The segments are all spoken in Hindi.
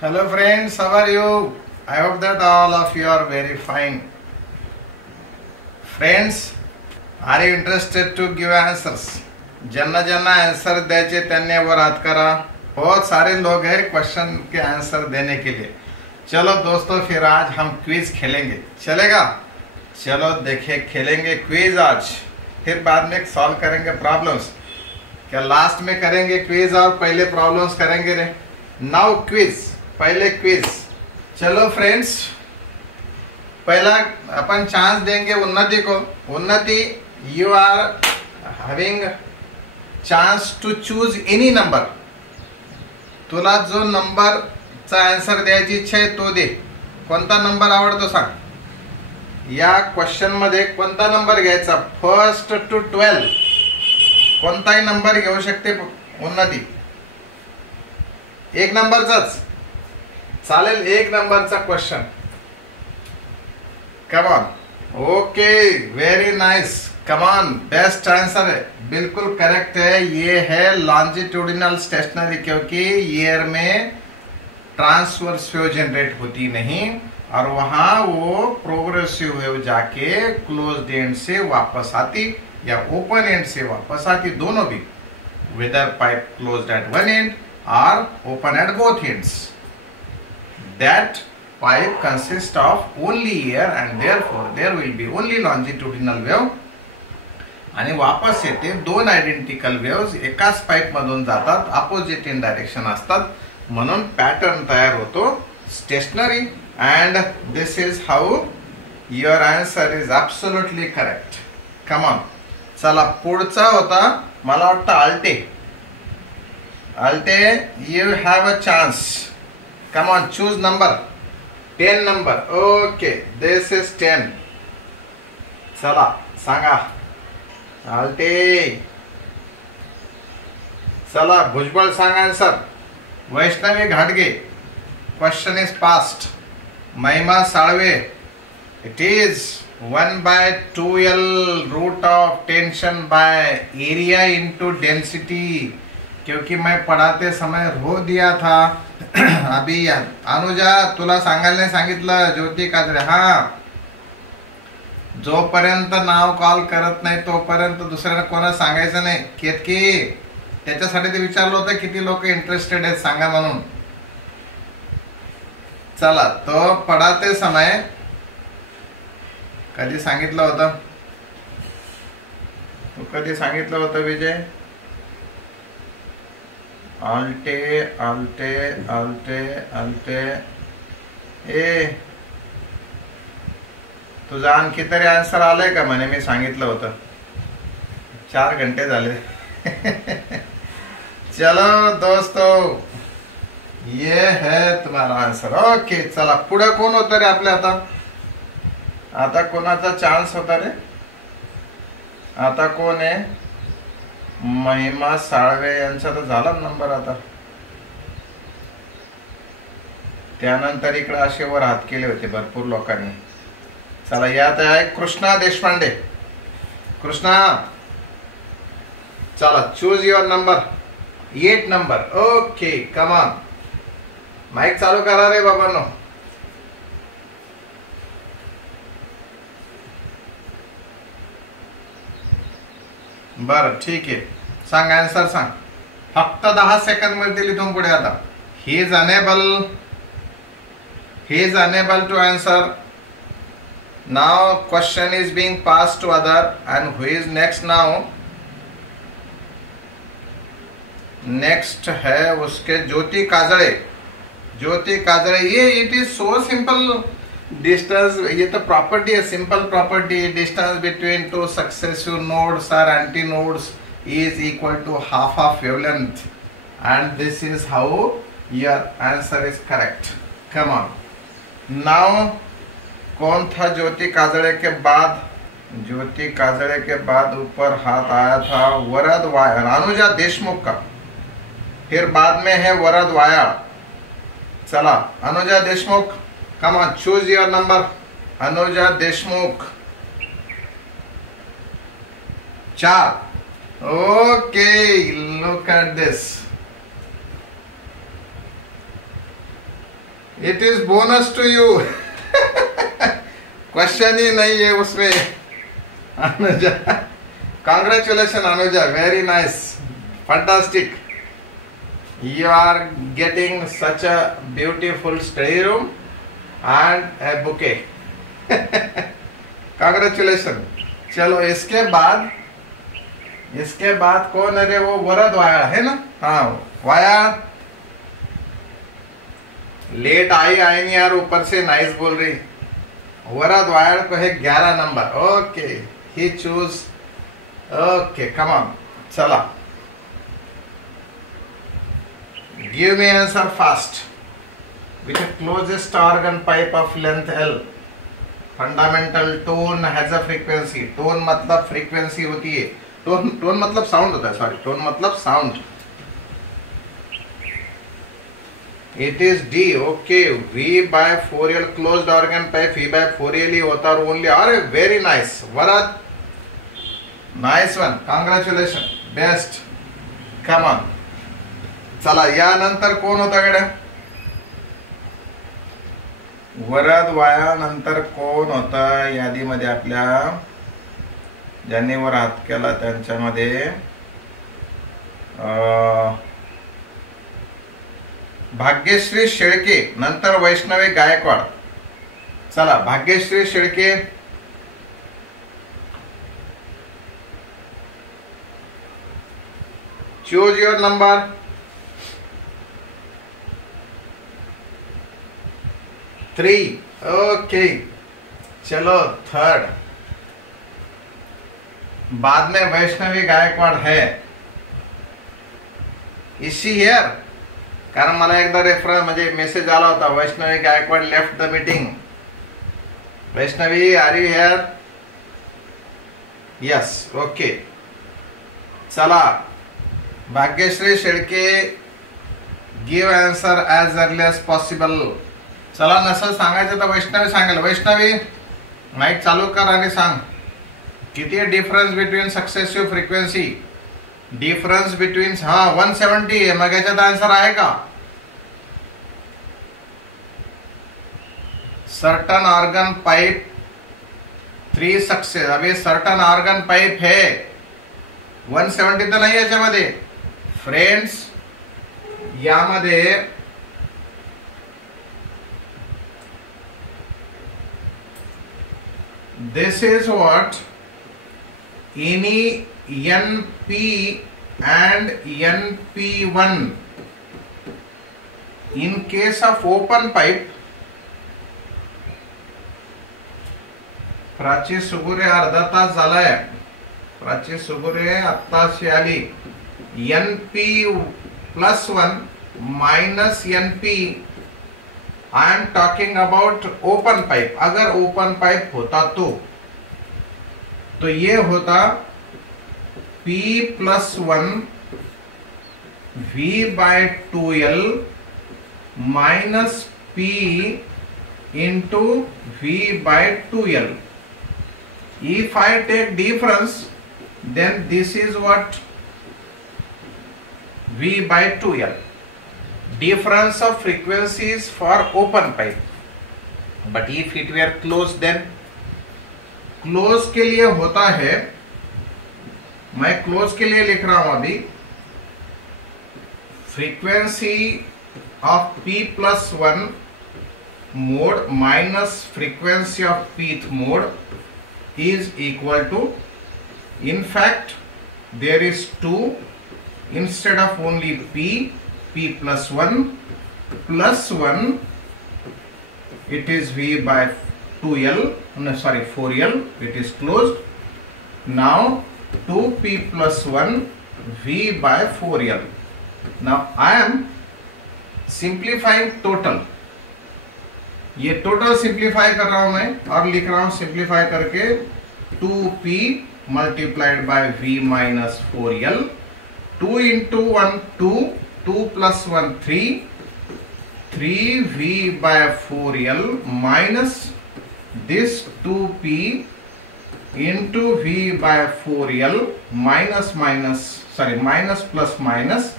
Hello friends, how are you? I hope that all of you are very fine. Friends, are you interested to give answers? ज्यांना ज्यांना आंसर द्यायचे त्यांनी वर हाथ करा. बहुत सारे लोग हैं क्वेश्चन के आंसर देने के लिए. चलो दोस्तों, फिर आज हम क्विज खेलेंगे, चलेगा? चलो देखे, खेलेंगे क्विज आज, फिर बाद में सॉल्व करेंगे प्रॉब्लम्स. क्या लास्ट में करेंगे क्विज और पहले प्रॉब्लम्स करेंगे रे? नाउ क्विज, पहले क्विज. चलो फ्रेंड्स, पहला अपन चांस देंगे उन्नति को. Unnati, you are having chance to choose any number. तुला जो नंबर चा आन्सर द्यायची इच्छा आहे तो दे. कोणता नंबर आवडतो सांग. या क्वेश्चन मध्ये कोणता नंबर घ्यायचा? 1 to 12 कोणताही नंबर घेऊ शकते उन्नती. एक नंबरचाच चालेल. एक नंबरचा question. Come on. Okay, very nice. Come on, best answer है, बिल्कुल करेक्ट है. ये है लॉन्जिट्यूडिनल स्टेशनरी, क्योंकि ईयर में ट्रांसवर्स वेव जनरेट होती नहीं और वहां वो प्रोग्रेसिव वेव जाके क्लोज्ड एंड से वापस आती या ओपन एंड से वापस आती, दोनों भी. Whether pipe closed at one end or open at both ends. That pipe consists of only air and therefore there will be only longitudinal wave. आणि वापस येते दोन आयडेंटिकल वेव्स एकाच पाईप मधून जातात, अपोजिट इन डायरेक्शन असतात, म्हणून पॅटर्न तयार होतो stationary. And this is how your answer is absolutely correct. Come on. चला, पुढचा होता मला वाटतं आल्टे. Alte, you have a chance. Come on, choose number. 10 number. Okay, this is 10. चला सांगा. Alte. चला, भुजबळ सांगा आन्सर. वैष्णवी घाटगे. Question is passed. महिमा Salve. It is 1/2L root of tension by area into density. क्योंकि मैं पढ़ाते समय रो दिया था. अभी अनुजा तुला सांगायला नाही सांगितलं. ज्योती काजरे, हा, जोपर्यंत नाव कॉल करत नाही तोपर्यंत दुसऱ्याला कोणा सांगायचं नाही. केतकी, त्याच्यासाठी ते विचारलं होतं किती लोक इंटरेस्टेड आहेत सांगा म्हणून. चला, तो पढ़ाते समय कधी सांगितलं होतं? तू कधी सांगितलं होतं विजय? आल्टे आल्टे आल्टे आल्टे. ए, तुझा आणखी तरी आन्सर आलाय का? म्हणे मी सांगितलं होतं. 4 घंटे झाले. चलो दोस्तों, ये है तुम्हारा आन्सर. ओके, चला पुढे कोण होतं रे आपल्या? आता कोणाचा चान्स होता रे? आता कोण आहे? महिमा साळवे यांचा तर झाला नंबर. आता त्यानंतर इकडे असे वर हात केले होते भरपूर लोकांनी. चला, यात आहे कृष्णा देशपांडे. कृष्णा, चला, choose your number. 8 number. Okay, come on. Mike चालू करा रे बाबांनो. बर, ठीक आहे. सांग आन्सर सांग. फक्त 10 सेकंड मिळतील इथून पुढे. आता he is unable to answer. Now question is being pass to other. And who is next now? Next है उसके ज्योति काजळे. ज्योति काजळे, ये it is so simple. Distance, ये तो प्रॉपर्टी है, simple property. Distance between two successive nodes और antinodes is equal to half of wavelength, and this is how your answer is correct. Come on. Now कौन था ज्योति काजळे के बाद? ज्योति काजळे के बाद ऊपर हाथ आया था वरद वायाळ, अनुजा देशमुख का. फिर बाद में है वरद वायाळ. चला, Anuja Deshmukh, come on, choose your number. Anuja Deshmukh 4. Okay, look at this. It is bonus to you. Question ही नहीं है उसमें। Anuja, congratulation Anuja, very nice, fantastic. You are getting such a beautiful study room and a bouquet. Congratulations. चलो इसके बाद कौन है वो? वरद वाया है ना? हाँ वाया लेट आई नहीं यार, ऊपर से नाइस बोल रही। वरद वाया को है 11 number. Okay, he choose. Okay come on, चला give me answer fast. With the closest organ pipe of length L, fundamental tone has a frequency. Tone मतलब frequency होती है, tone मतलब sound होता है, sorry, tone मतलब sound. It is D. Okay, V by 4L closed organ pipe, V by 4L ही होता है only. अरे very nice, Varad, nice one, congratulations, best. Come on. चला यानंतर कोण होता गड्या? वरद वाया नंतर कोण होता यादीमध्ये आपल्या? ज्यांनी वर हात केला त्यांच्यामध्ये भाग्यश्री शेळके, नंतर वैष्णवी गायकवाड। चला Bhagyashree Shelke, choose your number. Three. Okay चलो थर्ड। बाद में वैष्णवी गायकवाड है। इसी हियर, कारण मला एकदा रेफरन्स म्हणजे मेसेज आला होता, Vaishnavi Gaikwad left the meeting. Vaishnavi are you here? Yes, okay. चला Bhagyashree Shelke, give answer as early as possible. चला नसेल सांगायचं तर वैष्णवी सांगेल। वैष्णवी माइक चालू कर आणि सांग किती आहे difference between successive frequency? Difference between 170 आहे, मग याच्यात आन्सर आहे का? Certain organ pipe 3 success. अभी सर्टन ऑर्गन पाइप है, 170 तर नाही याच्यामध्ये फ्रेंड्स। यामध्ये this is what any NP and NP1 in case of open pipe। Prachi सुगुरे अर्धा तास झालाय, प्राची सुगुरे आत्ताशी आली। NP+1 minus NP, I am talking about open pipe. अगर ओपन पाइप होता तो ये होता P+1 V by 2L minus P into V by 2L। If I take difference, then this is what V by 2L। difference of frequencies for open pipe, but if it were closed then close के लिए होता है, मैं close के लिए लिख रहा हूं अभी, frequency of P+1 mode minus frequency of pth mode is equal to, in fact there is 2 instead of only P+1 plus 1, it is V by 2L, no, sorry 4L, it is closed. Now 2P plus 1 V by 4L. Now I am simplifying total, ये टोटल सिंप्लीफाई कर रहा हूं मैं और लिख रहा हूं सिंप्लीफाई करके 2P multiplied by V minus 4L, 2 into 1 2, 2 plus 1 3, 3V by 4L minus this 2P into V by 4L minus plus minus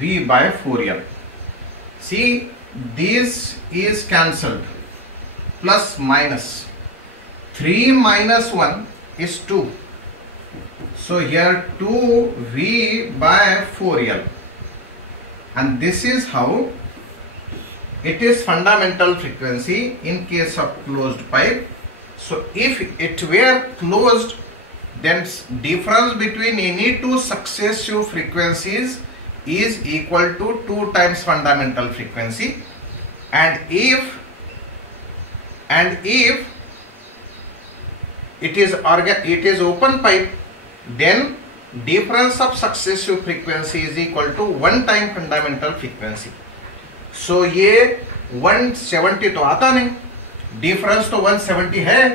V by 4L. See, this is cancelled, plus minus 3 minus 1 is 2, so here 2v by 4l, and this is how it is fundamental frequency in case of closed pipe. So if it were closed, then difference between any two successive frequencies is equal to 2 times fundamental frequency, and if it is open pipe, then difference of successive frequency is equal to 1 time fundamental frequency. So ये 170 तो आता नहीं, डिफरेंस तो 170 है,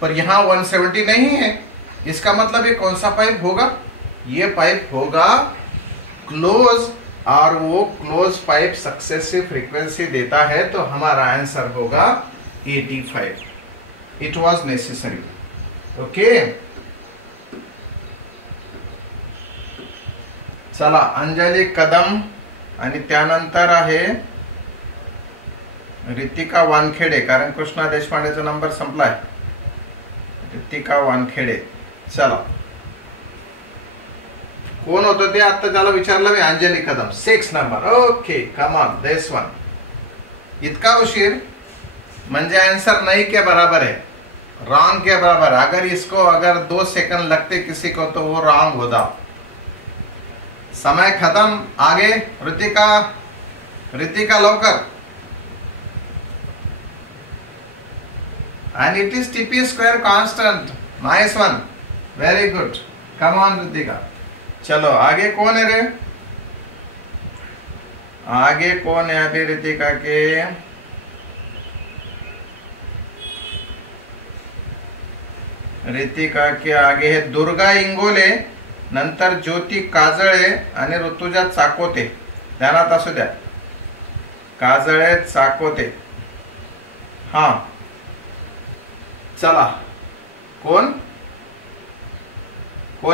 पर यहां 170 नहीं है। इसका मतलब ये कौन सा पाइप होगा? ये पाइप होगा क्लोज, और वो क्लोज पाइप सक्सेसिव फ्रीक्वेंसी देता है, तो हमारा आंसर होगा 85. It was necessary. ओके, चला अंजली कदम आणि त्यानंतर आहे रितिका वानखेडे, कारण कृष्णा देशपांडेचा नंबर संपलाय. रितिका वानखेडे, चला कोण होतं ते आता त्याला विचारलं मी. अंजली कदम 6 number. Okay, come on, this one. इतका उशीर म्हणजे आंसर नहीं के बराबर है, रॉन्ग के बराबर. अगर इसको अगर 2 सेकंड लगते किसी को तो वो रॉन्ग होता. समय खत्म. आगे रितिका लवकर. and it is TP square constant. Nice one, very good. Come on Ritika. चलो आगे कौन है रे? आगे कौन है अभी रितिका के? रितिका के आगे है दुर्गा इंगोले, नंतर ज्योती काजळे आणि ऋतुजा चाकोते. ध्यानात असू द्या, काजळे चाकोते. हा, चला कोण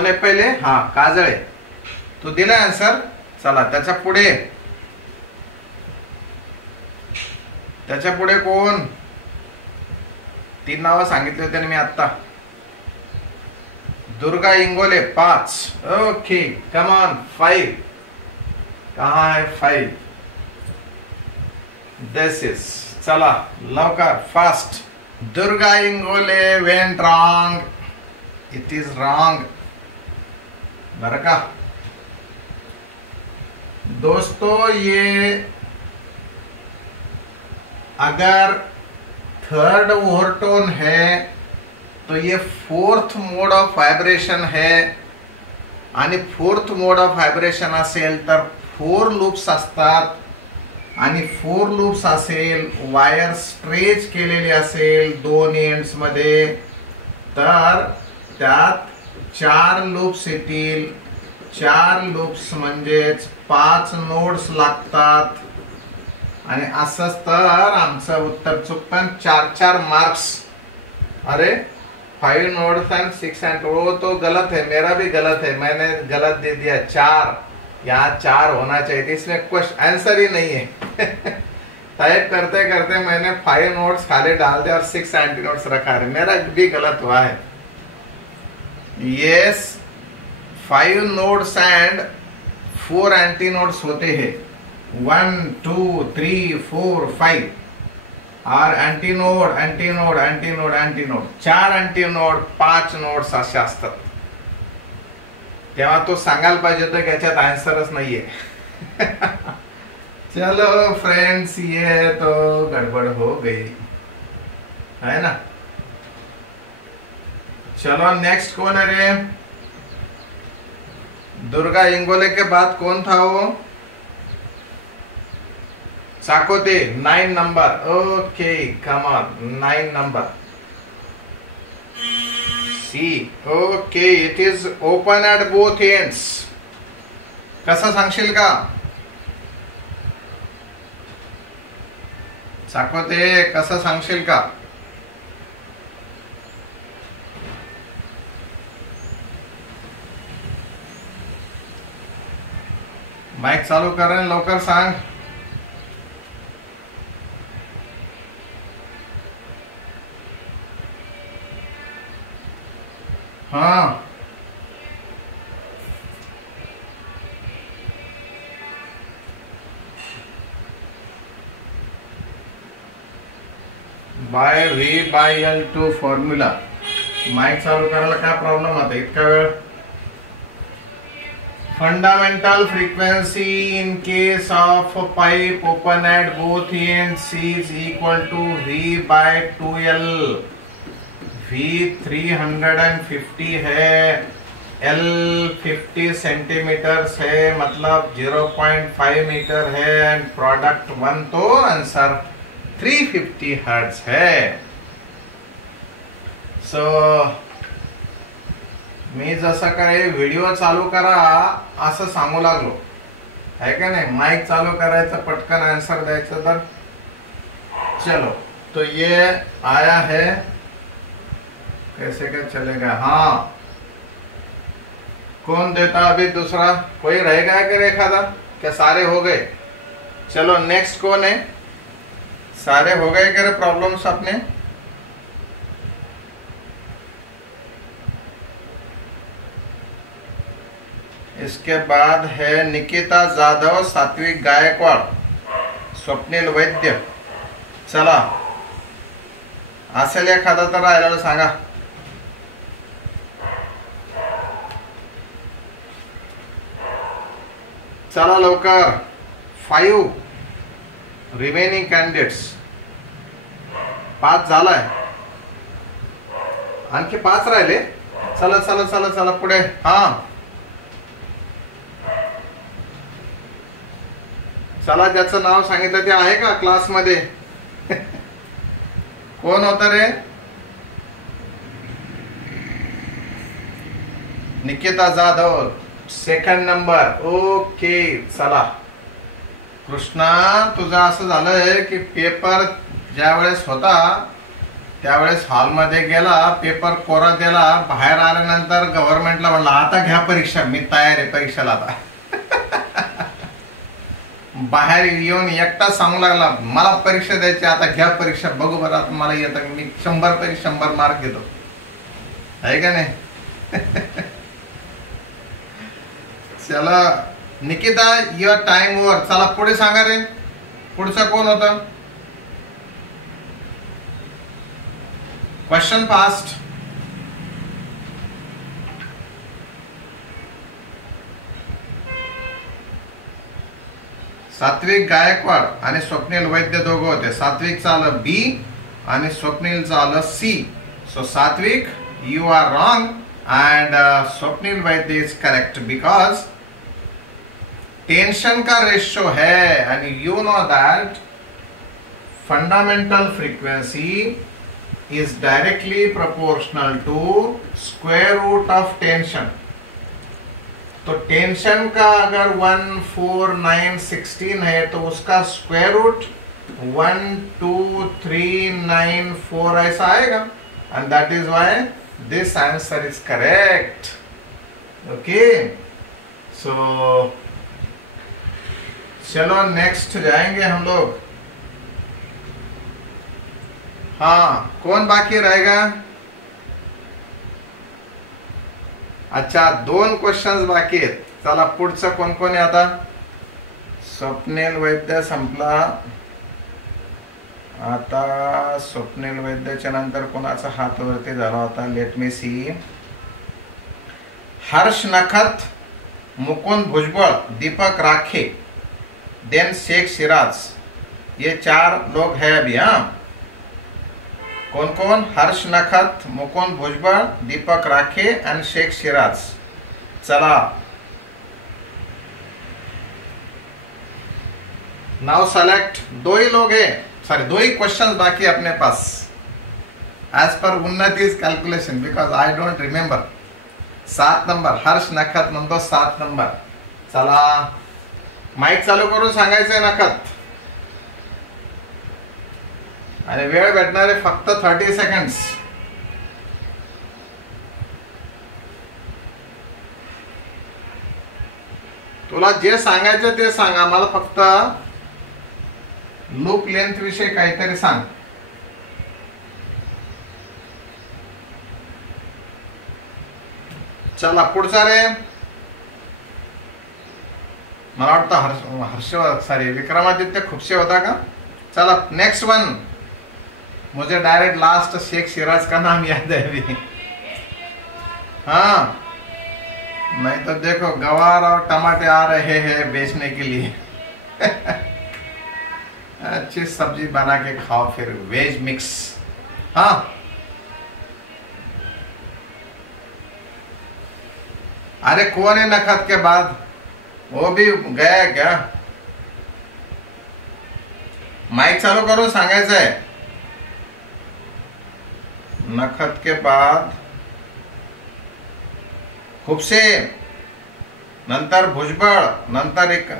आहे पहिले? हा, काजळे. तू दिला आन्सर. चला त्याच्या पुढे कोण? 3 नावं सांगितले होते मी आता. Durga Ingole 5. Okay, come on. 5 कहाँ है? 5 दिस इज. चला लवकर, fast. Durga Ingole went wrong. It is wrong बरं का दोस्तों. ये अगर थर्ड ओवरटोन है तो ये 4th मोड ऑफ व्हायब्रेशन है, आणि 4th मोड ऑफ व्हायब्रेशन असेल तर 4 लूप्स असतात, आणि 4 लूप्स असेल, वायर स्ट्रेच केलेली असेल 2 एंड्स मध्ये, तर त्यात 4 लूप्स येतील. 4 लूप्स म्हणजेच 5 नोड्स लागतात, आणि असंच तर आमचं उत्तर चुकतं. 4 मार्क्स. अरे 5 नोड्स एंड 6 एंड वो तो गलत है, मेरा भी गलत है, मैंने गलत दे दिया. 4 यहाँ 4 होना चाहिए, इसमें क्वेश्चन आंसर ही नहीं है. टाइप करते करते मैंने 5 नोट्स खाली डाल दिया और 6 एंटी नोट्स रखा है, मेरा भी गलत हुआ है. Yes, 5 notes and 4 anti notes होते हैं. 1 2 3 4 5 और antinode antinode antinode antinode 4 antinode 5 nodes असे असतात. तेव्हा तो सांगायला पाहिजे होतं की याच्यात आन्सरच नाहीये. चलो फ्रेंड्स, ये तो गड़बड़ हो गई है ना. चलो नेक्स्ट कौन है रे? दुर्गा इंगोले के बाद कौन था वो? Chakote. 9 number. Okay, come on. 9 number. C. Okay, it is open at both ends. कसं सांगशील का? चाकोते, कसं सांगशील का? माइक चालू कर, लवकर सांग. हाँ by V by L two formula mike चालू करायला काय प्रॉब्लेम आता इतका वेळ fundamental frequency in case of pipe open at both ends is equal to V by 2L V 350 है L 50 सेंटीमीटर्स है मतलब 0.5 मीटर है एंड प्रोडक्ट 1 तो आंसर 350 हर्ट्ज है. सो मी जसं काय व्हिडिओ चालू करा असं सांगू लागलो है का नाही. माइक चालू करायचं पटकन आंसर द्यायचं. तर चलो तो ये आया है कैसे क्या चलेगा. हाँ कौन देता अभी दूसरा कोई रहेगा क्या एखादा क्या सारे हो गए. चलो नेक्स्ट कौन है. सारे हो गए क्या प्रॉब्लम्स अपने. इसके बाद है निकिता जाधव सात्विक गायकवाड़ स्वप्नील वैद्य. चला असेल एखादा तर राहिलेला सांगा. चला लवकर 5 रिमेनिंग कॅन्डिडेट्स. 5 झालाय आणखी 5 राहिले. चला चला चला चला पुढे. हा चला ज्याचं नाव सांगितलं ते आहे का क्लासमध्ये. कोण होता रे. Nikita Jadhav second number. Okay चला. कृष्णा तुझं असं झालंय की पेपर ज्या वेळेस होता त्यावेळेस हॉलमध्ये गेला पेपर कोरा दिला बाहेर आल्यानंतर गव्हर्नमेंटला म्हणला आता घ्या परीक्षा मी तयार आहे परीक्षेला. आता बाहेर येऊन एकटा सांगू लागला मला परीक्षा द्यायची आता घ्या परीक्षा बघू बरं आता मला येतं मी 100 पैकी 100 मार्क घेतो आहे का नाही. चला निकिता युअर टाइम ओव्हर. चला पुढे सांगा रे पुढचं कोण होतं. Question fast. सात्विक गायकवाड आणि स्वप्नील वैद्य दोघं होते. सात्विकचं आलं B आणि स्वप्नीलचं आलं C. So Satvik you are wrong and Swapnil Vaidya is correct because tension का रेशियो है and you know that fundamental frequency is directly proportional to square root of tension. तो टेंशन का अगर 1, 4, 9, 16 है तो उसका स्क्वायर रूट 1, 2, 3, 9, 4 ऐसा आएगा and that is why this answer is correct. Okay so चलो नेक्स्ट जाएंगे हम लोग. हाँ कौन बाकी रहेगा. अच्छा 2 क्वेश्चन्स बाकी आहेत. चला पुढचं कोण कोण आहे आता. स्वप्नील वैद्य संपला. आता स्वप्नील वैद्यच्या नंतर कोणाचा हात वरती झाला होता. लेट मी सी. हर्ष नखत मुकुंद भुजबळ दीपक राखे देन शेख सिराज. ये 4 लोग हैं अभी. हाँ कौन कौन. हर्ष नखत मुकुंद भुजबळ दीपक राखे एंड शेख सिराज. चला नाउ सेलेक्ट. 2 ही लोग हैं सॉरी 2 ही क्वेश्चंस बाकी अपने पास as per Unnati's calculation because I don't remember. 7 number Harsh Nakhat म्हणतो 7 नंबर. चला माइक चालू करून सांगायचंय नखत आणि वेळ भेटणारे फक्त 30 सेकंड्स. तुला जे सांगायचं ते सांग. आम्हाला फक्त लूप लेंथ विषयी काहीतरी सांग. चला पुढचा रे. मला वाटतं हर्ष सॉरी विक्रमादित्य खुपसे होता का. चला नेक्स्ट वन. मुझे डायरेक्ट लास्ट शेख सिराज का नाम याद है अभी. हाँ नहीं तो देखो गवार और टमाटे आ रहे हैं बेचने के लिए. अच्छी सब्जी बना के खाओ फिर वेज मिक्स. हाँ अरे कौन है नखत के बाद, वो भी गया क्या. माइक चालू करून सांगायचं आहे. नखत के बाद खुपसे, नंतर भुजबळ, नंतर एक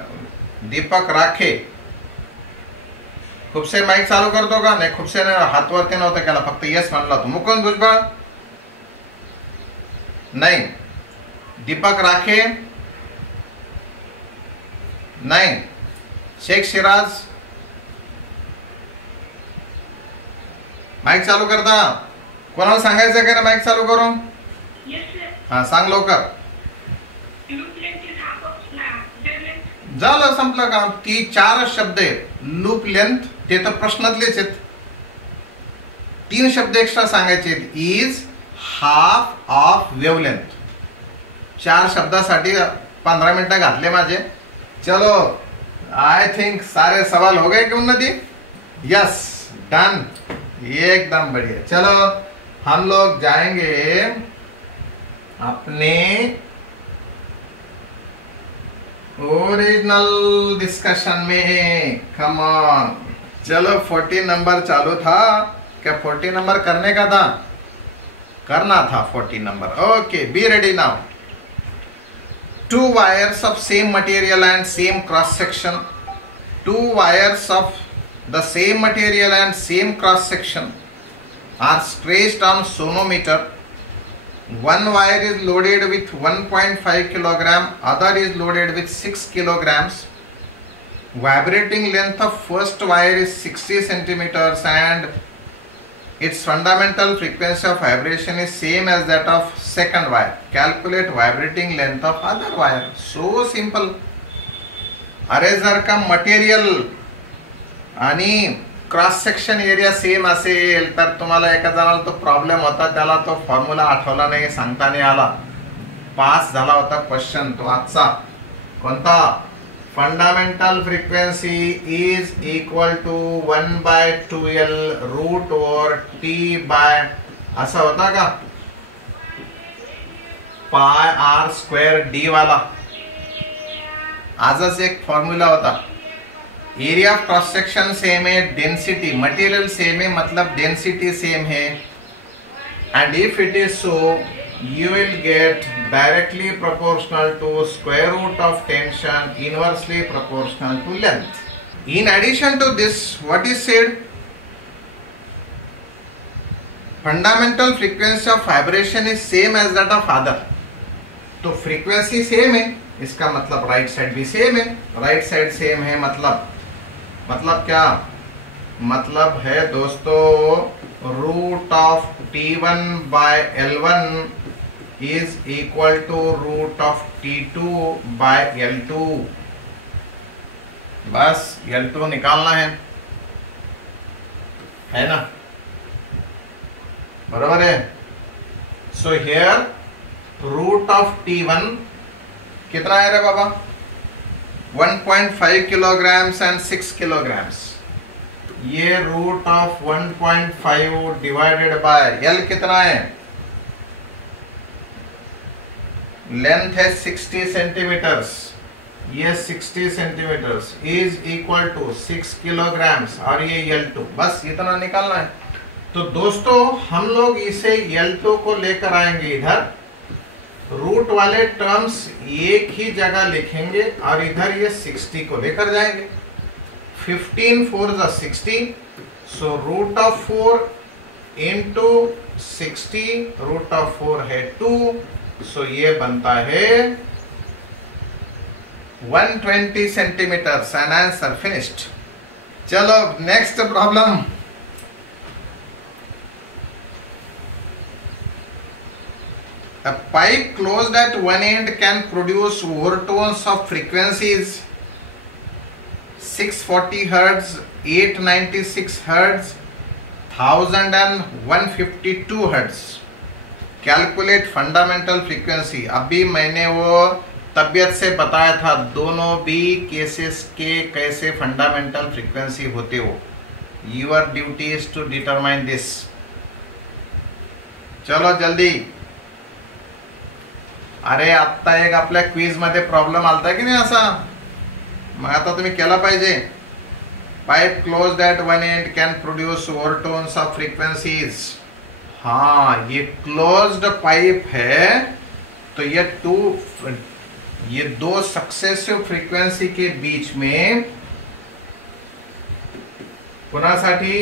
दीपक राखे. खुपसे माइक चालू करतो का. नाही खुपसेने हात वरती नव्हता केला, फक्त येस म्हणला तो. मुकुंद भुजबळ नाही. दीपक राखे नाही. शेख सिराज माइक चालू करता. कोणाला सांगायचं का माइक चालू करू. हा सांग लवकर. झालं संपलं काम. ती 4 शब्द आहेत. लूप लेंथ ते तर प्रश्नातलेच आहेत. 3 शब्द एक्स्ट्रा सांगायचे आहेत. Is, half, of, wavelength. 4 शब्दासाठी 15 मिनिटं घातले माझे. चलो आई थिंक सारे सवाल हो गए कि उन्नति. यस डन एकदम बढ़िया. चलो हम लोग जाएंगे अपने ओरिजिनल डिस्कशन में. Come on. चलो 40 नंबर चालू था. क्या 40 नंबर करने का था. करना था 40 number. Okay be ready now. 2 wires of same material and same cross section. 2 wires of the same material and same cross section are stretched on sonometer. One wire is loaded with 1.5 kilogram, other is loaded with 6 kilograms. Vibrating length of first wire is 60 centimeters and its fundamental frequency of vibration is same as that of second wire. Calculate vibrating length of other wire. So simple. अरे जर का मटेरियल आणि क्रॉस सेक्शन एरिया सेम असेल तर तुम्हाला एका जणाला तो प्रॉब्लेम होता, त्याला तो फॉर्म्युला आठवला नाही, सांगता नाही आला, पास झाला होता क्वेश्चन तो आजचा. कोणता. Fundamental frequency is equal to 1/2L root over T by असा होता का. पाय R स्क्वेअर D वाला आजच एक फॉर्म्युला होता. Area of cross section same है, डेंसिटी मटेरियल सेम है, मतलब डेंसिटी सेम है. And if it is so you will get directly proportional to square root of tension, inversely proportional to length. In addition to this, what is said? Fundamental frequency of vibration is same as that of other. तो frequency same है, इसका मतलब right side भी same है. right side same है मतलब क्या. मतलब है दोस्तों root of T1 by L1 is equal to root of T2 by L2. बस L2 निकालना है ना. बराबर है. So here root of T1 कितना है रे बाबा. 1.5 kilograms and 6 kilograms. ये root of 1.5 divided by L कितना है. लेंथ है 60 सेंटीमीटर्स. ये 60 centimetres is equal to 6 kilograms और ये L2. बस इतना निकालना है. तो दोस्तों हम लोग इसे L2 को लेकर आएंगे इधर. रूट वाले टर्म्स एक ही जगह लिखेंगे और इधर ये 60 को लेकर जाएंगे. 15 4 = 60. So root of 4 into 60, root of 4 है 2. सो ये बनता है 120 सेंटीमीटर्स. And answer finished. चलो next problem. A pipe closed at one end can produce overtones of frequencies 640 Hz, 896 Hz, 1000 and 152 Hz. Calculate fundamental frequency. अभी मैंने वो तबियत से बताया था दोनों भी केसेस के कैसे फंडामेंटल फ्रीक्वेंसी होते हो. Your duty is to determine this. चलो जल्दी. अरे आता एक आपल्या क्विज मध्ये प्रॉब्लेम आलता की नाही असा, मग आता तुम्ही केला पाहिजे. Pipe closed at one and can produce overtones of frequencies. हाँ, ये क्लोज्ड पाइप है तो ये दो सक्सेसिव फ्रीक्वेंसी के बीच में पुन्हासाठी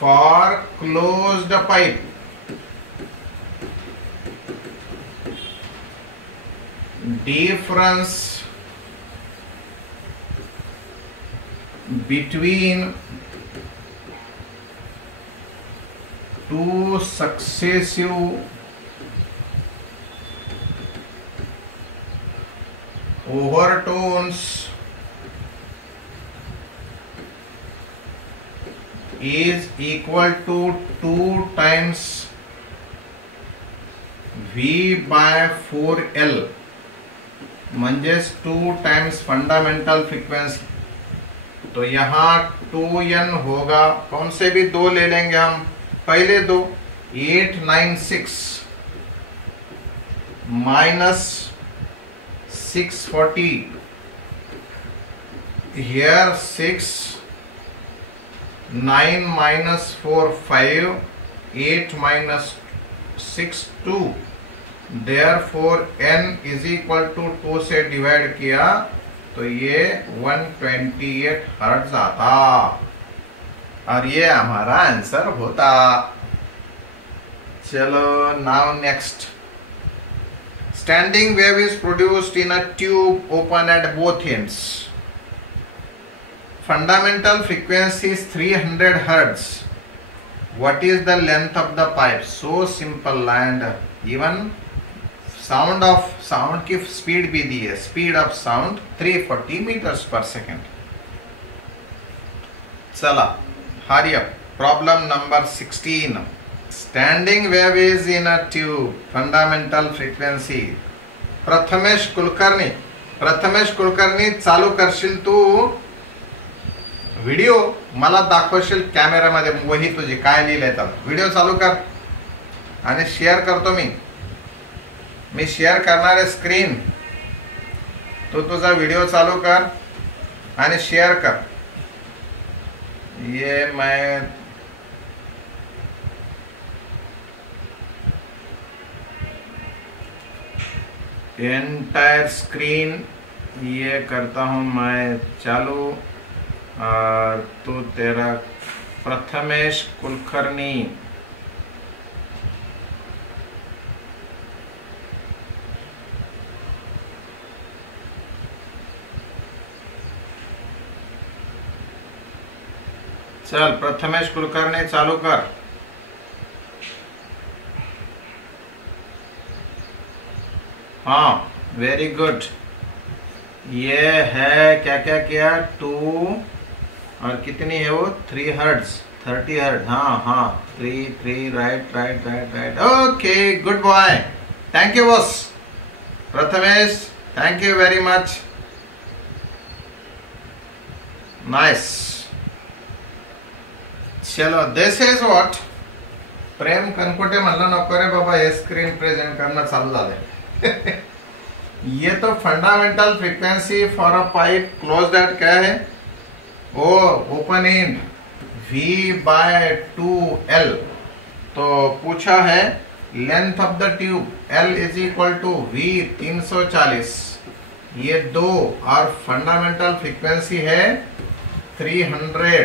for closed pipe difference between two successive overtones is equal to 2 times V by 4L, म्हणजेच 2 टाइम्स फंडामेंटल फ्रीक्वेंसी. तो यहाँ 2n होगा. कौन से भी दो ले लेंगे हम. पहले दो 896 minus 640 here 6 9 minus 4 5 8 minus 6 2. Therefore n is equal to 2 से डिवाइड किया तो ये 128 हर्ट्ज आता और ये हमारा आंसर होता. चलो now next. Standing wave is produced in a tube open at both ends. Fundamental frequency is 300 hertz. What is the length of the pipe? So simple. And even sound की स्पीड भी दी है. स्पीड ऑफ साउंड 340 मीटर्स पर सेकेंड. चला hurry up. Problem number 16. Standing wave is in a tube. Fundamental frequency. Prathamesh Kulkarni चालू करशील तू व्हिडिओ, मला दाखवशील कॅमेरामध्ये वही तुझी काय लिहिलंय तर. व्हिडिओ चालू कर आणि शेअर करतो मी शेअर करणार आहे स्क्रीन. तो तुझा व्हिडिओ चालू कर आणि शेअर कर. ये मैं एंटायर स्क्रीन ये करता हूं मैं चालू. और तो तेरा प्रथमेश कुलकर्णी चल प्रथमेश कुलकर्णी चालू कर. हाँ वेरी गुड. ये है क्या क्या किया 2 और कितनी है वो 3 हर्ट्ज 30 हर्ट्ज. हाँ 3 right. Okay good boy. Thank you boss. Prathamesh thank you very much. Nice. चलो दिस इज व्हाट. प्रेम कनकोटे म्हणलं नको रे बाबा, हे स्क्रीन प्रेझेंट करणं चालू झालंय. ये तो fundamental frequency for a pipe closed at क्या है ओ ओपन एंड V/2L. तो पूछा है length of the tube L is equal to V 340. ये दो और फंडामेंटल फ्रीक्वेंसी है 300.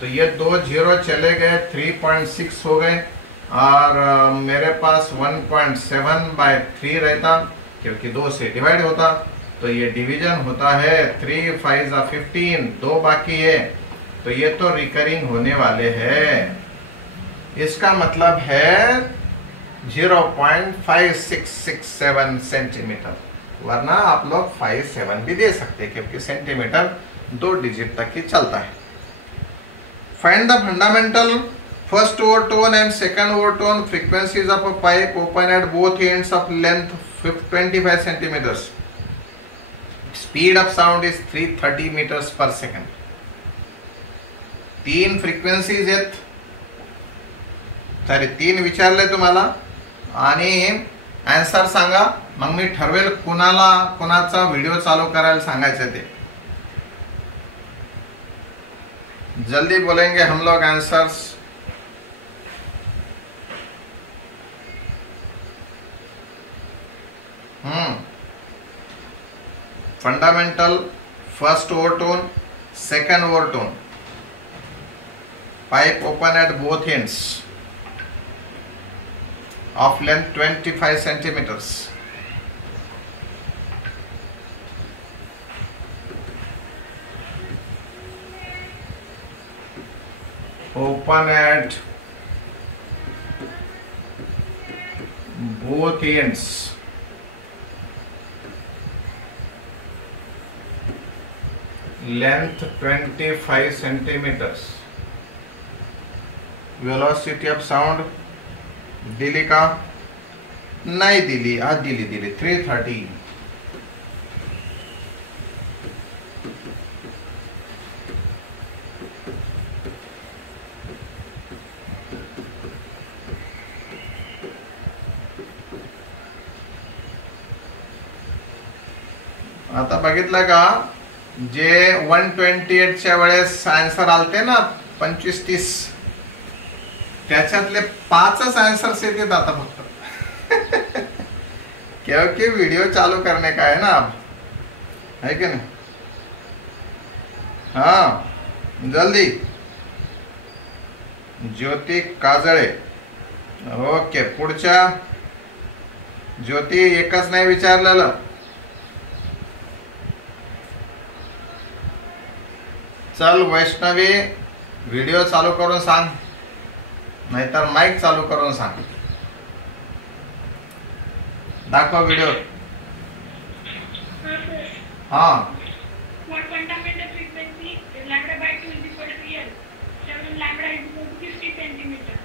तो ये 2 0 चले गए 3.6 हो गए और मेरे पास 1.7/3 रहता क्योंकि 2 से डिवाइड होता. तो ये डिवीजन होता है 3 5 15. 2 बाकी है तो ये तो रिकरिंग होने वाले हैं. इसका मतलब है 0.5667 सेंटीमीटर, वरना आप लोग 57 भी दे सकते हैं क्योंकि सेंटीमीटर 2 डिजिट तक ही चलता है। Find the fundamental first overtone and second overtone frequencies of a pipe open at both ends of length 25 centimetres. Speed of sound is 330 metres per second. 3 frequencies आहेत, तरी 3 विचारले तुम्हाला आणि आन्सर सांगा, मग मी ठरवेल कुणाला कुणाचा व्हिडिओ चालू करायला सांगायचं ते। जल्दी बोलेंगे हम लोग answers. Fundamental first overtone, second overtone, pipe open at both ends of length 25 centimeters. Open at both ends. Length 25 centimeters. Velocity of sound दिली का? नहीं दिली, आज दिली 330। आता बघितलं का, जे 128 च्या वेळेस आन्सर आलते ना 25-30, त्याच्यातले 5च आंसर्स येतात आता फक्त क्योंकि वीडियो चालू करने का है ना अब, है कि नहीं? हाँ, जल्दी। ज्योती काजळे, ओके। पुढच्या ज्योती एकच नाही विचारलेलं, चल वैष्णवी व्हिडिओ चालू करून सांग, नाहीतर माइक चालू करून सांग। दाखव व्हिडिओ। हाँ, what fundamental frequency lambda by 2 is equal to L. त्यावरून lambda is equal to 50 centimeter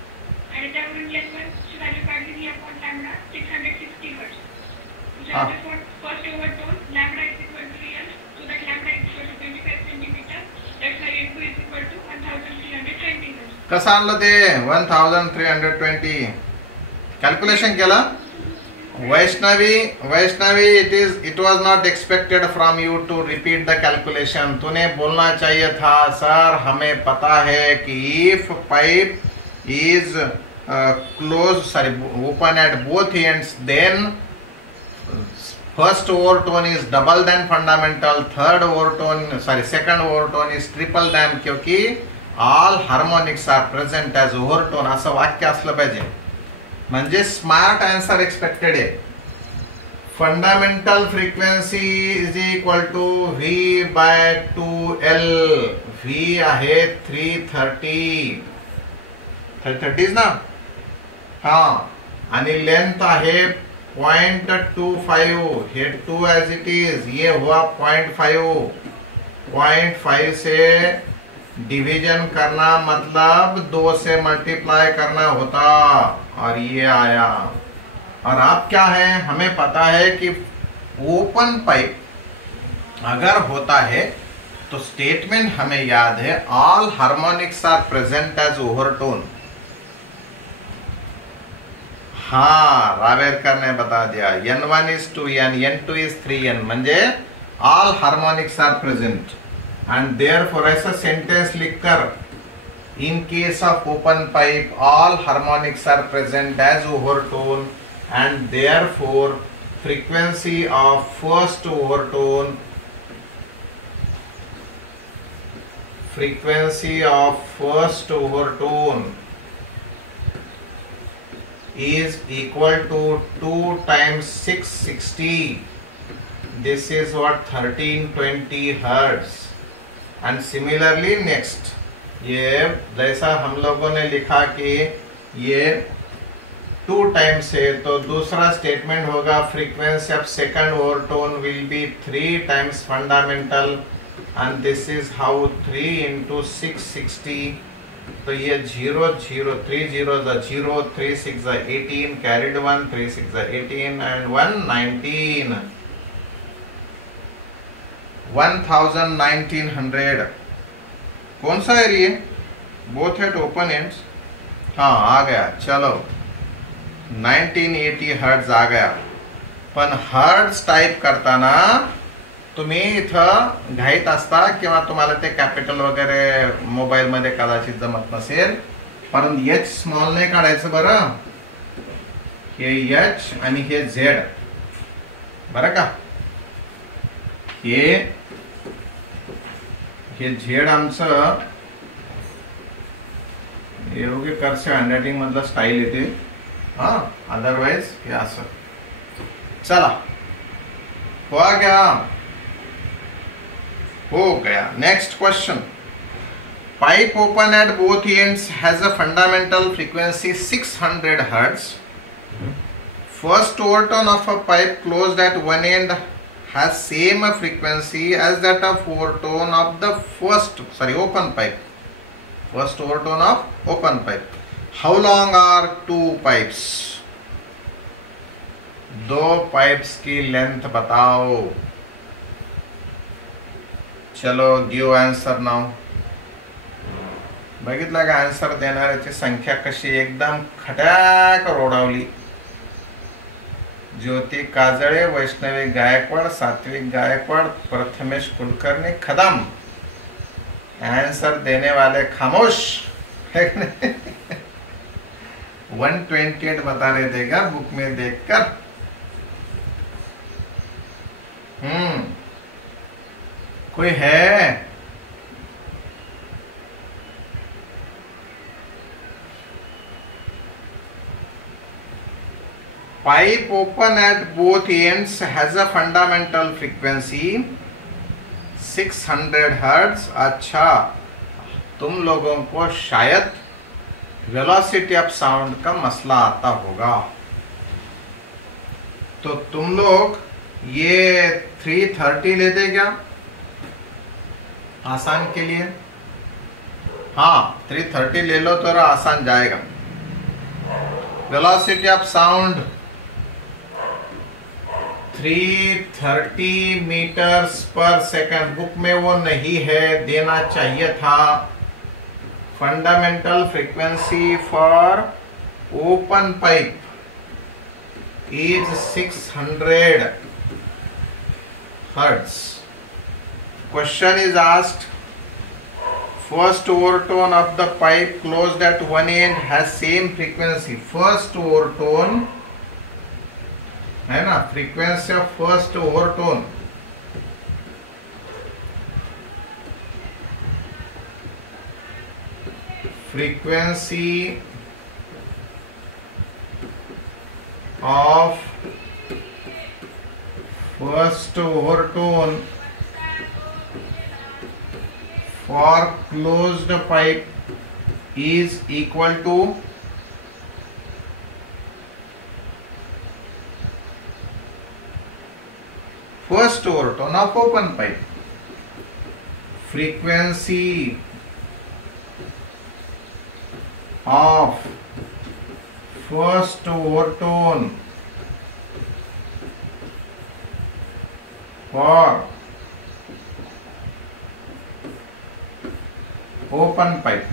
आणि त्यावरून L1 ची व्हॅल्यू काढली upon lambda 660 hertz. First overtone lambda is equal to L, so that lambda is equal to 25 centimeter. That's why L2 is equal to 1320 hertz. कसं आणलं ते 1320? कॅल्क्युलेशन केलं? Vaishnavi, it was not expected from you to repeat the calculation. तूने बोलना चाहिए था, सर हमें पता है कि if pipe is open at both ends, then first overtone is double than fundamental, second overtone is triple than, क्योंकि all harmonics are present as overtone असं वाक्य असलं पाहिजे, म्हणजे स्मार्ट आन्सर एक्सपेक्टेड आहे। Fundamental frequency is equal to V by 2L। V आहे 330 ना, हा, आणि लेंथ आहे 0.25, हे 2 एज इट इज, ये हुआ 0.5 से डिवीजन करना मतलब 2 से मल्टीप्लाई करना होता, और ये आया। और अब क्या है, हमें पता है कि ओपन पाइप अगर होता है तो स्टेटमेंट हमें याद है, all harmonics are present as overtone. हाँ, रावेरकर ने बता दिया, N1 is 2N, N2 is 3N, म्हणजे all harmonics are present. And therefore ऐसा सेंटेंस लिखकर, in case of open pipe all harmonics are present as overtone, and therefore frequency of first overtone is equal to 2 times 660. This is what 1320 hertz. And similarly next, ये जैसा हम लोगों ने लिखा कि ये 2 टाइम्स है, तो दूसरा स्टेटमेंट होगा frequency of second overtone will be 3 times fundamental and this is how 3 into 660. तो ये 0 0 3 0 0 3 6 18 carried 1 3 6 18 and 1 19 1900. कौन सा area? Both at open ends. हाँ आ गया. चलो 1980 हर्ट्ज आ गया. पण हर्ट्ज टाईप करताना तुम्ही इथं घाईत असता किंवा तुम्हाला ते कॅपिटल वगैरे मोबाईल मध्ये कदाचित जमत नसेल, परंतु एच स्मॉल नाही काढायचं बरं. हे एच आणि हे झेड बरं का. हे झेड आमचं योग्य कर्सिव हँडरायटिंग मधलं स्टाईल येते. हा अदरवाइज हे असं. चला हो गया. Next question. Pipe open at both ends has a fundamental frequency 600 Hz. First overtone of a pipe closed at one end has same frequency as that of overtone of the open pipe. First overtone of open pipe. How long are 2 pipes? 2 pipes की लेंथ बताओ. चलो गिव आन्सर नाव. बघितलं का आन्सर देणाऱ्याची संख्या कशी एकदम खट्याक रोडावली. ज्योती काजळे, वैष्णवी गायकवाड, सात्विक गायकवाड, प्रथमेश कुलकर्णी खदम. आंसर देने वाले खामोश. 128 बता रहे थे क्या बुक में देखकर? कोई है? Pipe open at both ends has a fundamental frequency 600 Hz. अच्छा, तुम लोगों को शायद वेलोसिटी ऑफ साउंड का मसला आता होगा, तो तुम लोग ये 330 लेते क्या आसान के लिए? हाँ 330 ले लो तो आसान जाएगा. Velocity of sound 330 metres per second. Book में वो नहीं है, देना चाहिए था. Fundamental frequency for open pipe is 600 Hz. Question is asked. First overtone of the pipe closed at one end has same frequency. First overtone है ना, frequency of first overtone frequency of first overtone for closed pipe is equal to first overtone of open pipe. Frequency of first overtone for open pipe.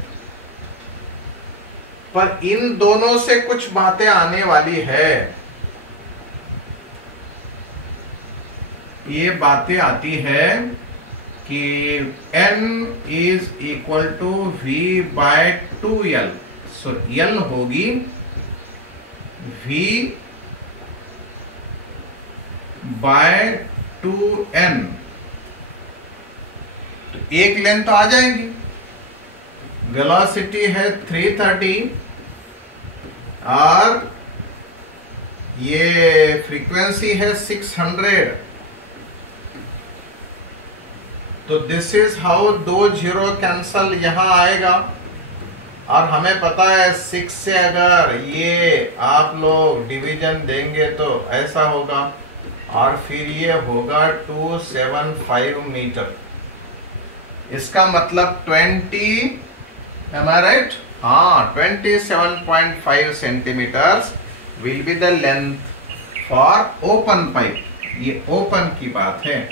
पर इन दोनों से कुछ बातें आने वाली है. ये बातें आती है कि n is equal to v by 2l. So l होगी v बाय 2n. तो एक लेंथ तो आ जाएगी. वेलोसिटी है 330 और ये फ्रीक्वेंसी है 600. तो दिस इज हाउ 2 0 कैंसल यहां आएगा. और हमें पता है 6 से अगर ये आप लोग डिवीजन देंगे तो ऐसा होगा, और फिर ये होगा 275 मीटर। इसका मतलब 20, am I right? हाँ, 27.5 centimetres will be the length for open pipe. ये ओपन की बात है।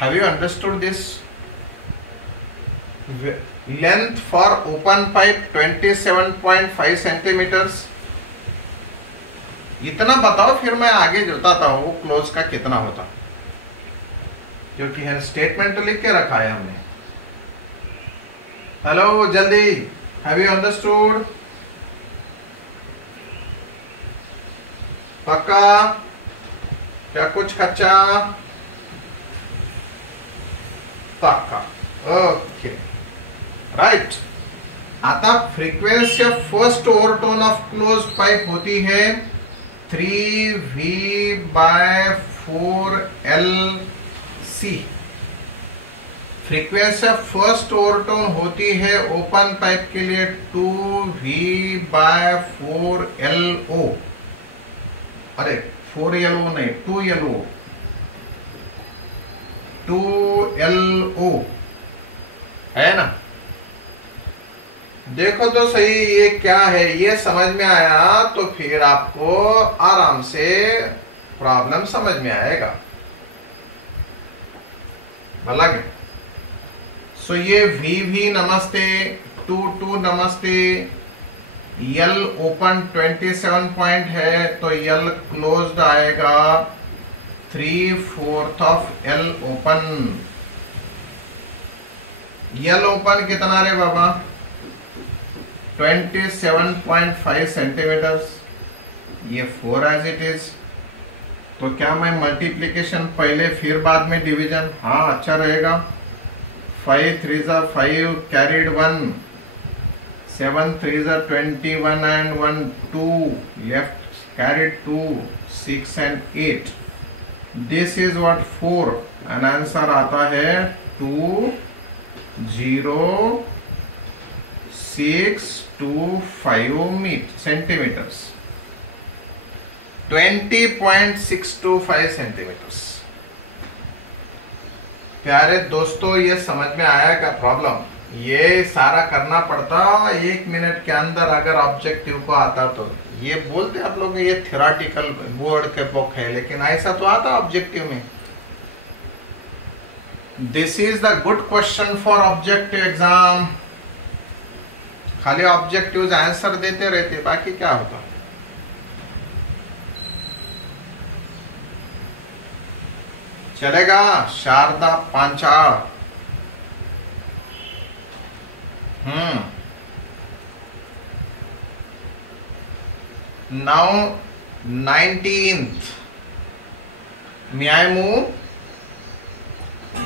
Have you understood this? Length for open pipe 27.5 centimetres. इतना बताओ, फिर मैं आगे बताता हूं वो क्लोज का कितना होता, क्योंकि है स्टेटमेंट तो लिख के रखा है हमने। हेलो, जल्दी, हैव यू अंडरस्टूड? पक्का? क्या कुछ कच्चा? पक्का, ओके, राइट। आता frequency of first overtone of close pipe होती है 3V/4LC। Frequency of first overtone होती है ओपन पाइप के लिए 2V/4LO। अरे 4LO नहीं, 2LO, 2LO है ना। देखो तो सही ये क्या है, ये समझ में आया तो फिर आपको आराम से प्रॉब्लम समझ में आएगा। अलग है। सो ये VV नमस्ते, 2 नमस्ते, L ओपन 27 पॉइंट है तो L क्लोज्ड आएगा 3/4 of L open. L open कितना रे बाबा? 27.5 सेंटीमीटर्स। ये 4 एज इट इज। तो क्या मैं मल्टीप्लीकेशन पहले फिर बाद में डिवीजन? हाँ, अच्छा रहेगा। 5 3 5 carried 1, 7 3 21 and 1 2 left carried 2, 6 and 8. This is what 4 and answer आता है 20625 सेंटीमीटर्स, 20.625 सेंटीमीटर्स। प्यारे दोस्तों, ये समझ में आया का प्रॉब्लम? ये सारा करना पड़ता 1 मिनट के अंदर अगर ऑब्जेक्टिव को आता तो। ये बोलते आप लोग ये थ्योरेटिकल बोर्ड के बुक है, लेकिन ऐसा तो आता ऑब्जेक्टिव में। This is the good question for objective exam. खाली ऑब्जेक्टिव आंसर देते रहते, बाकी क्या होता? चलेगा? Sharda Panchal. Now 19th. May I move?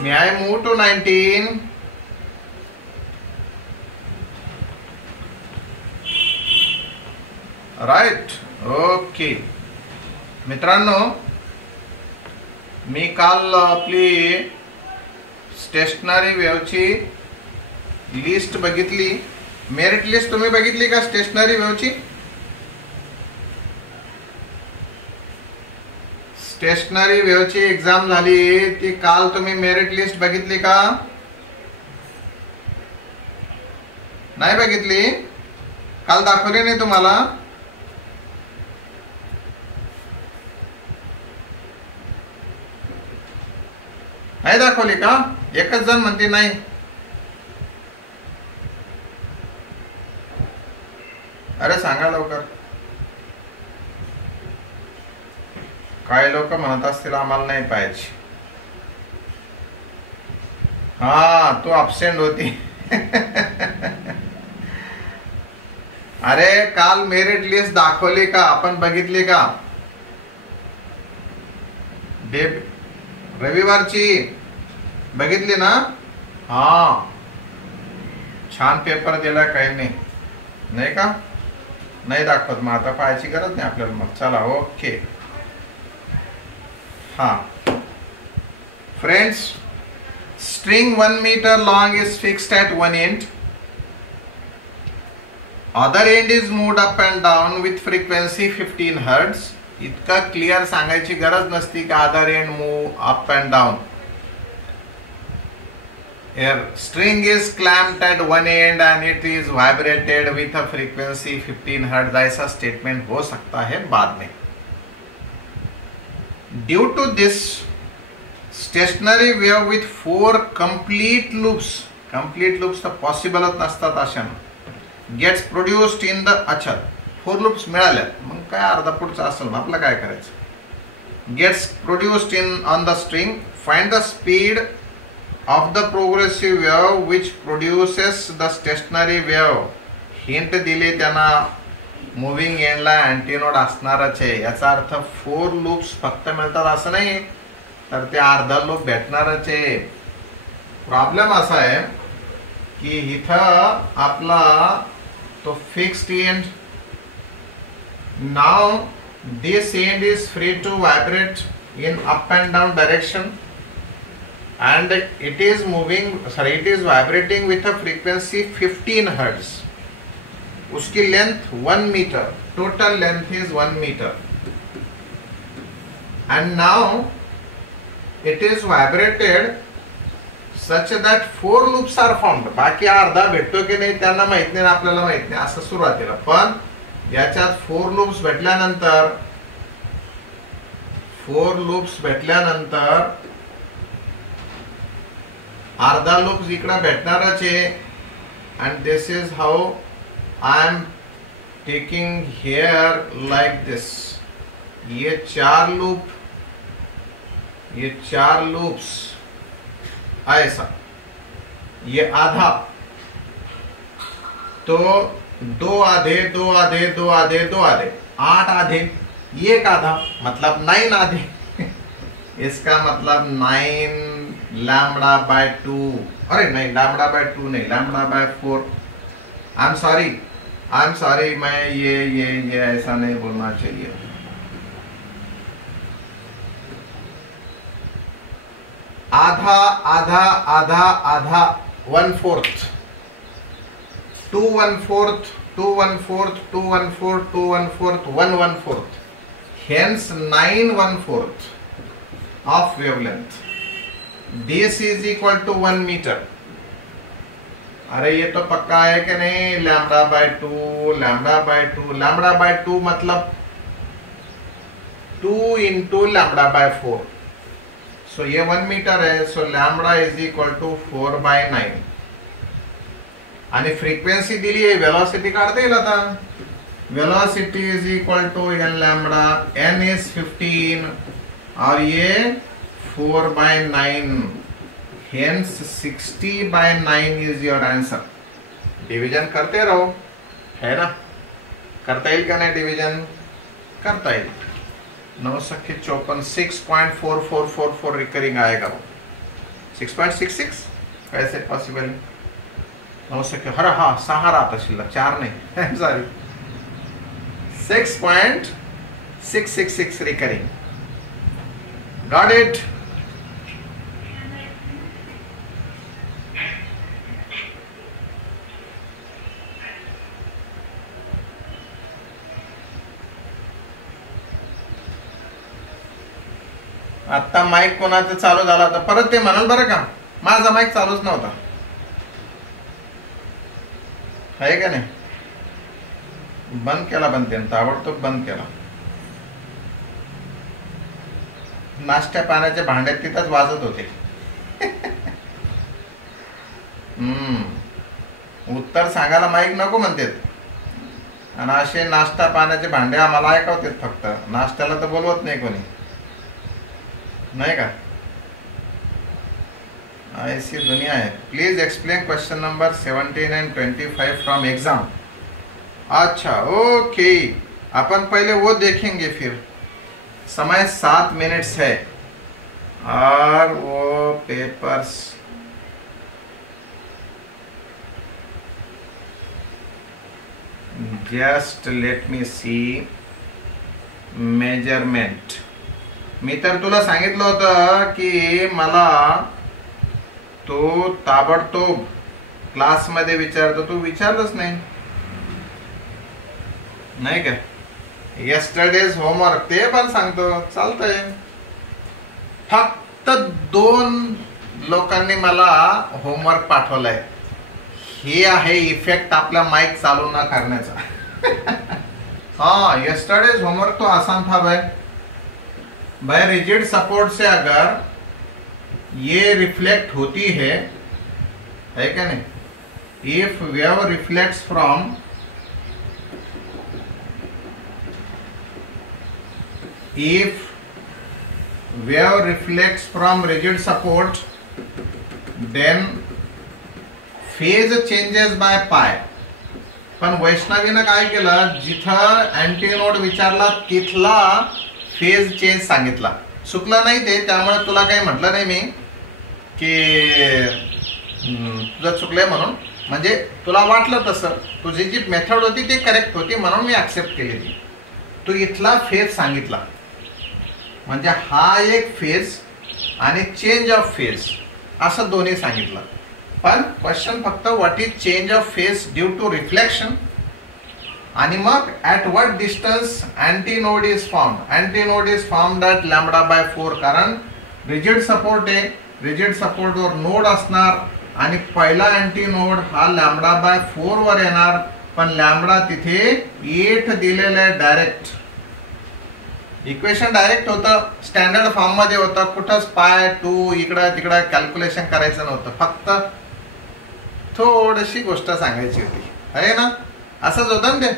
May I move to 19? Right. Okay. मित्रांनो, मी काल आपली स्टेशनरी वेव्हची लिस्ट बघितली। मेरिट लिस्ट तुम्ही बघितली का स्टेशनरी वेव्हची? स्टेशनरी वेव्हची एग्जाम झाली ती काल तुम्ही मेरिट लिस्ट बघितली का? नाही बघितली? काल दाखवली नाही तुम्हाला? नाही दाखवली का? एकच जण म्हणते नाही। अरे सांगा लवकर। काही लोक म्हणत असतील आम्हाला नाही पाहिजे। हा, तू अब्सेंट होती। अरे काल मेरिट लिस्ट दाखवली का? आपण बघितली का? रविवारची बघितली ना? हा, छान पेपर दिला, काही नाही का? नाही दाखवत, मग आता पाहायची गरज नाही आपल्याला। मग चला, ओके। हा friends, string 1 meter long is fixed at one end. Other end is moved up and down with frequency 15 Hz. इतका क्लिअर सांगायची गरज नसती की other end move up and down. Here string is clamped at one end and it is vibrated with a frequency 15 Hz. ऐसा स्टेटमेंट हो सकता है बाद में. Due to this, stationary wave with 4 complete loops तर पॉसिबलच नसतात अशा, gets produced in the, अच्छा 4 loops मिळाल्या, मग काय अर्धा पुढचा असेल, आपलं काय करायचं. Gets produced on the string. Find the speed of the progressive wave which produces the stationary wave. Hint दिली त्यांना, मुव्हिंग एंडला अँटीनोड असणारच आहे. याचा अर्थ 4 लूप्स फक्त मिळतात असं नाही, तर ते अर्धा लूप भेटणारच आहे. प्रॉब्लेम असा आहे की इथं आपला तो fixed end, now this end is free to vibrate in up and down direction and it is vibrating with a frequency 15 Hz. उसकी length 1 metre, total length is 1 metre, and now it is vibrated such that 4 loops are formed. बाकी अर्धा भेटतो की नाही त्यांना माहित नाही, आपल्याला माहित नाही असं सुरुवातीला. पण याच्यात 4 लूप्स भेटल्यानंतर अर्धा लूप्स इकडे भेटणारच आहे. and this is how I am taking here like this. ये 4 लूप्स ऐसा, ये आधा, तो 2 आधे 8 आधे, एक आधा मतलब 9 आधे. इसका मतलब 9 लैम्बडा बाय 2, अरे नहीं लैम्बडा बाय 2 नहीं, lambda by 4. I am sorry, मैं ये ऐसा नहीं बोलना चाहिए. आधा 1/4, 2/4, 1/4, hence 9/4 of wavelength. This is equal to 1 meter. अरे ये तो पक्का है कि नहीं, लैम्बडा बाय 2 मतलब 2 इंटू लैम्बडा बाय 4. सो ये 1 मीटर है, so lambda is equal to 4/9. आणि फ्रिक्वेन्सी दिली आहे, वेलोसिटी काढता येईल आता. Velocity is equal to n lambda, n is 15 और ये 4/9, hence 60/9 is your answer. Division करते रहो, है ना. करता येईल का नाही डिवीजन? करता येईल. 9×54, 6.4444 रिकरिंग आएगा वो. 6.66 कैसे पॉसिबल? 9 हर हा 6 राहता शिल्लक, 4 नाही, सॉरी, 6.666 रिकरिंग. Got it? आता माईक कोणाचा चालू झाला होता, परत ते म्हणाल बरं का, माझा माईक चालूच नव्हता, आहे का नाही. बंद केला, ताबडतोब बंद केला. नाश्त्या पाण्याचे भांडे तिथंच वाजत होते. उत्तर सांगायला माईक नको म्हणतात, आणि असे नाश्ता पाण्याचे भांडे आम्हाला ऐकवतात फक्त, नाश्त्याला तर बोलवत नाही कोणी, नहीं का. ऐसी दुनिया है. Please explain question number 17 and 25 from exam. अच्छा ओके, अपन पहले वो देखेंगे, फिर समय 7 मिनट्स है और वो पेपर्स जस्ट लेट मी सी. मेजरमेंट, मी तर तुला सांगितलं होतं की मला तो ताबडतोब क्लासमध्ये विचारतो, तू विचारलंच नाही काय? येस्टरडेज होमवर्क ते पण सांगतो, चालतंय. फक्त 2 लोकांनी मला होमवर्क पाठवलाय. हे आहे इफेक्ट आपला माइक चालू न करण्याचा. हाँ, येस्टरडेज होमवर्क तो आसान था भाई रिजिड सपोर्ट से अगर ये रिफ्लेक्ट होती है क्या नहीं? If wave reflects from rigid support, then phase changes by pi. पण वैष्णवीनं काय केलं, जिथं अँटीनोड विचारला तिथला फेज चेंज सांगितला. चुकलं नाही ते, त्यामुळे तुला काही म्हटलं नाही मी की तुझं चुकलंय म्हणून. म्हणजे तुला वाटलं तसं, तुझी जी मेथड होती ती करेक्ट होती म्हणून मी ऍक्सेप्ट केली ती. तू इथला फेज सांगितला, म्हणजे हा एक फेज आणि चेंज ऑफ फेज असं दोन्ही सांगितलं. पण क्वेश्चन फक्त what is change of phase due to reflection, आणि मग at what distance antinode is formed. Antinode is formed at λ/4, कारण रिजिड सपोर्ट आहे, रिजिड सपोर्टवर नोड असणार आणि पहिला अँटीनोड हा λ/4 वर येणार. पण लॅम्बडा तिथे 8 दिलेलं आहे. डायरेक्ट इक्वेशन डायरेक्ट होतं, स्टँडर्ड फॉर्म मध्ये होतं. कुठंच पाय 2 इकडं तिकडं कॅल्क्युलेशन करायचं नव्हतं, फक्त थोडीशी गोष्ट सांगायची होती, आहे ना? असंच होतं ना ते.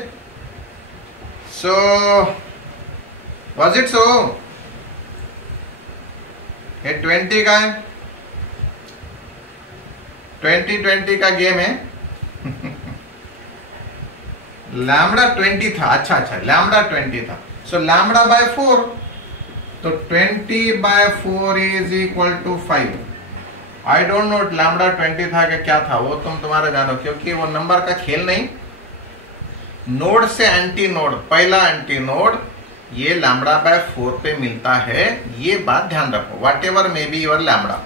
So was it so? हे 20 काय 2020 का गेम है. लैम्बडा 20 था. अच्छा, लैम्बडा 20 था. सो λ/4, तो 20/4 is equal to 5. I don't know λ20 था कि क्या था, वो तुम्हारा जानो, क्योंकि वो नंबर का खेल नहीं. नोड से एंटी नोड, पहला एंटी नोड ये λ/4 पे मिलता है, ये बात ध्यान रखो. What ever may be your lambda,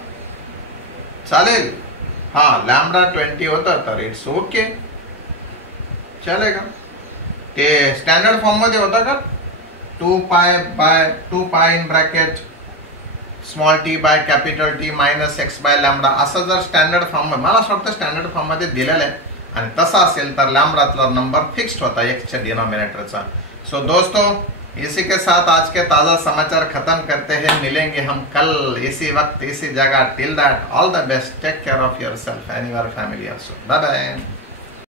चालेल. हाँ, λ20 होता तर इट्स ओके, चलेगा. ते स्टँडर्ड फॉर्म मध्ये होता का 2π in bracket small t by capital T minus x/λ, असं जर स्टँडर्ड फॉर्म, मला असं वाटतं स्टँडर्ड फॉर्म मध्ये दिलेलं आहे, आणि तसा असेल तर लॅम्बडातला नंबर फिक्स्ड होता x च्या डिनोमिनेटरचा. सो दोस्तों, इसी के साथ आज के ताज़ा समाचार खत्म करते हैं. मिलेंगे हम कल इसी वक्त इसी जगह. Till that, all the best. Take care of yourself and your family also. Bye bye.